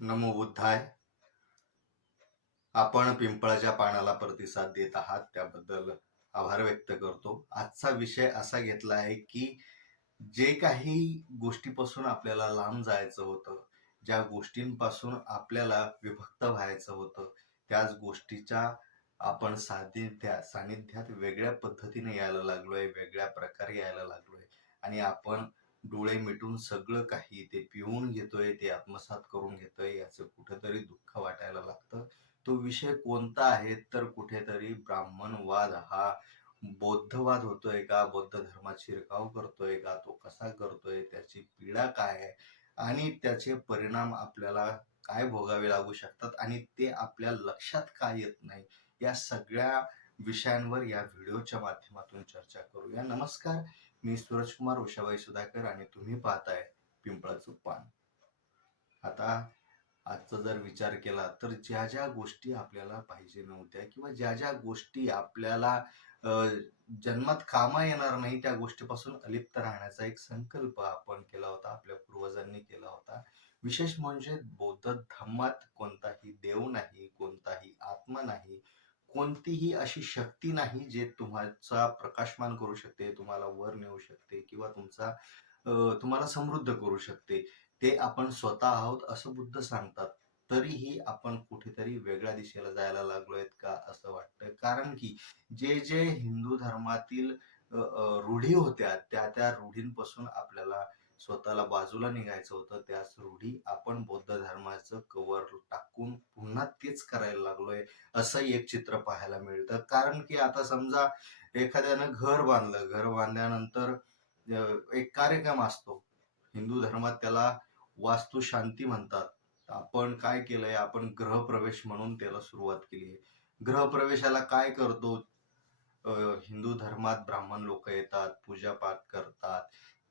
नमो बुद्धाय. आपण पिंपळाच्या पानाला प्रतिसाद देत आहात त्याबद्दल आभार व्यक्त करतो. आजचा विषय असा घेतला आहे की जे काही गोष्टीपासून आपल्याला लांब जायचं होतं, ज्या गोष्टींपासून आपल्याला विभक्त व्हायचं होतं, त्याच गोष्टीच्या आपण सानिध्यात वेगळ्या पद्धतीने यायला लागलोय, वेगळ्या प्रकारे यायला लागलोय आणि आपण डोळे मिटून सगळं काही ते पिऊन घेतोय, ते आत्मसात करून घेतोय, याचं कुठेतरी दुःख वाटायला लागतं. तो विषय कोणता आहे तर कुठेतरी ब्राह्मणवाद हा बौद्धवाद होतोय का, बौद्ध धर्मात शिरकाव करतोय का, तो कसा करतोय, त्याची पीडा काय आहे आणि त्याचे परिणाम आपल्याला काय भोगावे लागू शकतात आणि ते आपल्या लक्षात का येत नाही, या सगळ्या विषयांवर या व्हिडिओच्या माध्यमातून चर्चा करूया. नमस्कार, मी सूरजकुमार उषाबाई सुधाकर आणि तुम्ही पाहताय पिंपळाचं पान. आता आजचा जर विचार केला तर ज्या ज्या गोष्टी आपल्याला पाहिजे नव्हत्या किंवा ज्या ज्या गोष्टी आपल्याला अ, जन्मात कामा येणार नाही, त्या गोष्टीपासून अलिप्त राहण्याचा एक संकल्प आपण केला होता, आपल्या पूर्वजांनी केला होता. विशेष म्हणजे बौद्ध धर्मात कोणताही देव नाही, कोणताही आत्मा नाही, कोणतीही अशी शक्ती नाही जे तुमचा प्रकाशमान करू शकते, तुम्हाला वर नेऊ शकते किंवा तुम्हाला समृद्ध करू शकते. ते आपण स्वतः आहोत असं बुद्ध सांगतात. तरीही आपण कुठेतरी वेगळ्या दिशेला जायला लागलोय का असं वाटतं. कारण की जे जे हिंदू धर्मातील रूढी होत्या, त्या रूढींपासून आपल्याला स्वतःला बाजूला निघायचं होतं. त्याच रूढी आपण बौद्ध धर्माचं कव्हर टाकून पुन्हा तेच करायला लागलोय, असंही एक चित्र पाहायला मिळतं. कारण की आता समजा एखाद्यानं घर बांधलं, घर बांधल्यानंतर एक कार्यक्रम असतो. हिंदू धर्मात त्याला वास्तुशांती म्हणतात. आपण काय केलंय, आपण गृहप्रवेश म्हणून त्याला सुरुवात केली आहे. गृहप्रवेशाला काय करतो, अ, हिंदू धर्मात ब्राह्मण लोक येतात, पूजापाठ करतात.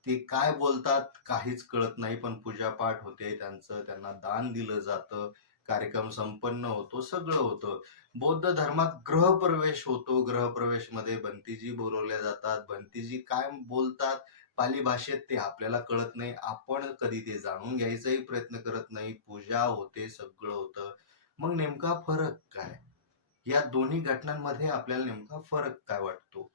ते काय बोलतात काहीच कळत नाही, पण पूजापाठ होते त्यांचं, त्यांना दान दिलं जातं, कार्यक्रम संपन्न होतो, सगळं होतं. बौद्ध धर्मात गृहप्रवेश होतो. गृहप्रवेशमध्ये भंतीजी बोलवल्या जातात. भंतीजी काय बोलतात पाली भाषेत ते आपल्याला कळत नाही. आपण कधी ते जाणून घ्यायचाही प्रयत्न करत नाही. पूजा होते, सगळं होतं. मग नेमका फरक काय? या दोन्ही घटनांमध्ये आपल्याला नेमका फरक काय वाटतो?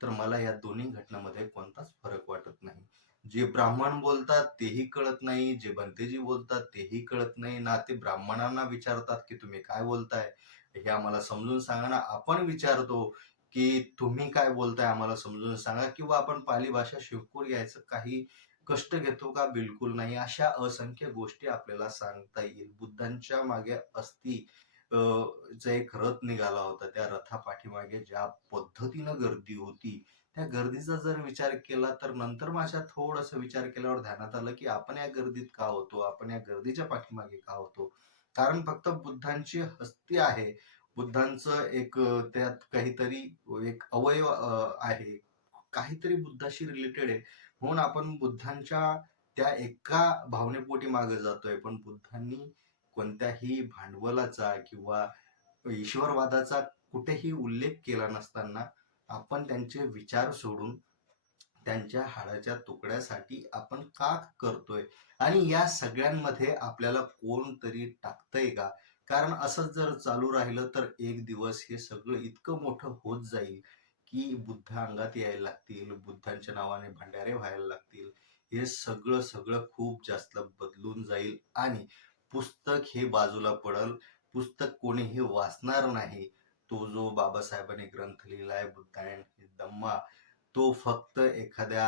तर मला या दोन्ही घटनांमध्ये कोणताच फरक वाटत नाही. जे ब्राह्मण बोलतात तेही कळत नाही, जे भंतेजी बोलतात तेही कळत नाही. ना ते ब्राह्मणांना विचारतात की तुम्ही काय बोलताय? हे आम्हाला समजून सांगा ना. आपण विचारतो की तुम्ही काय बोलताय आम्हाला समजून सांगा, किंवा आपण पाली भाषा शिकून घ्यायचं काही कष्ट घेतो का? बिलकुल नाही. अशा असंख्य गोष्टी आपल्याला सांगता येईल. बुद्धांच्या मागे चा एक रथ निघाला होता. त्या रथापाठीमागे ज्या पद्धतीनं गर्दी होती, त्या गर्दीचा जर विचार केला तर नंतर माझ्या थोडंसं विचार केल्यावर ध्यानात आलं की आपण या गर्दीत का होतो? आपण या गर्दीच्या पाठीमागे का होतो? कारण फक्त बुद्धांची हस्ती आहे. बुद्धांचं त्यात काहीतरी एक अवयव आहे. काहीतरी बुद्धाशी रिलेटेड आहे. म्हणून आपण बुद्धांच्या त्या एका भावनेपोटी मागे जातोय. पण बुद्धांनी कोणत्याही भांडवलाचा किंवा ईश्वरवादाचा कुठेही उल्लेख केला नसताना आपण त्यांचे विचार सोडून त्यांच्या हाडाच्या तुकड्यासाठी आपण का करतोय आणि या सगळ्यांमध्ये आपल्याला कोणतरी टाकतंय का? कारण असंच जर चालू राहिलं तर एक दिवस हे सगळं इतकं मोठं होत जाईल की बुद्ध अंगात यायला लागतील, बुद्धांच्या नावाने भंडारे व्हायला लागतील. हे सगळं सगळं खूप जास्त बदलून जाईल आणि पुस्तक हे बाजूला पडल. पुस्तक कोणीही वाचणार नाही. तो जो बाबासाहेबांनी ग्रंथ लिहिलाय बुद्ध अँड धम्मा, तो फक्त एखाद्या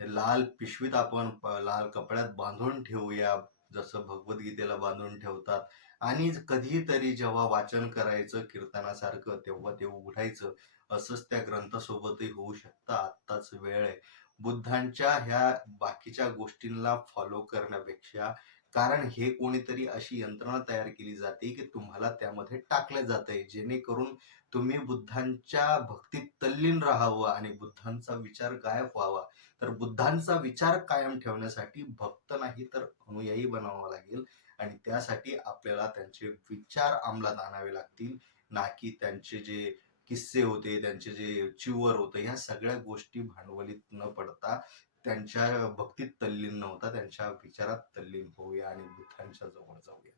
लाल पिशवीत आपण लाल कपड्यात बांधून ठेवूया, जसं भगवद्गीतेला बांधून ठेवतात, आणि कधीतरी जेव्हा वाचन करायचं कीर्तनासारखं तेव्हा ते उघडायचं. असंच त्या ग्रंथासोबतही होऊ शकतं. आत्ताच वेळ आहे बुद्धांच्या ह्या बाकीच्या गोष्टींना फॉलो करण्यापेक्षा. कारण हे कोणीतरी अशी यंत्रणा तयार केली जाते की तुम्हाला त्यामध्ये टाकलं जातंय, जेणेकरून तुम्ही बुद्धांच्या भक्तीत तल्लीन राहावं आणि बुद्धांचा विचार गायब व्हावा. तर बुद्धांचा विचार कायम ठेवण्यासाठी भक्त नाही तर अनुयायी बनावं लागेल आणि त्यासाठी आपल्याला त्यांचे विचार अंमलात आणावे लागतील, ना की त्यांचे जे किस्से होते, त्यांचे जे चिवर होतं, ह्या सगळ्या गोष्टी भांडवलीत न पडता त्यांच्या भक्तीत तल्लीन न होता त्यांच्या विचारात तल्लीन होऊया आणि बुद्धांच्या जवळ जाऊया.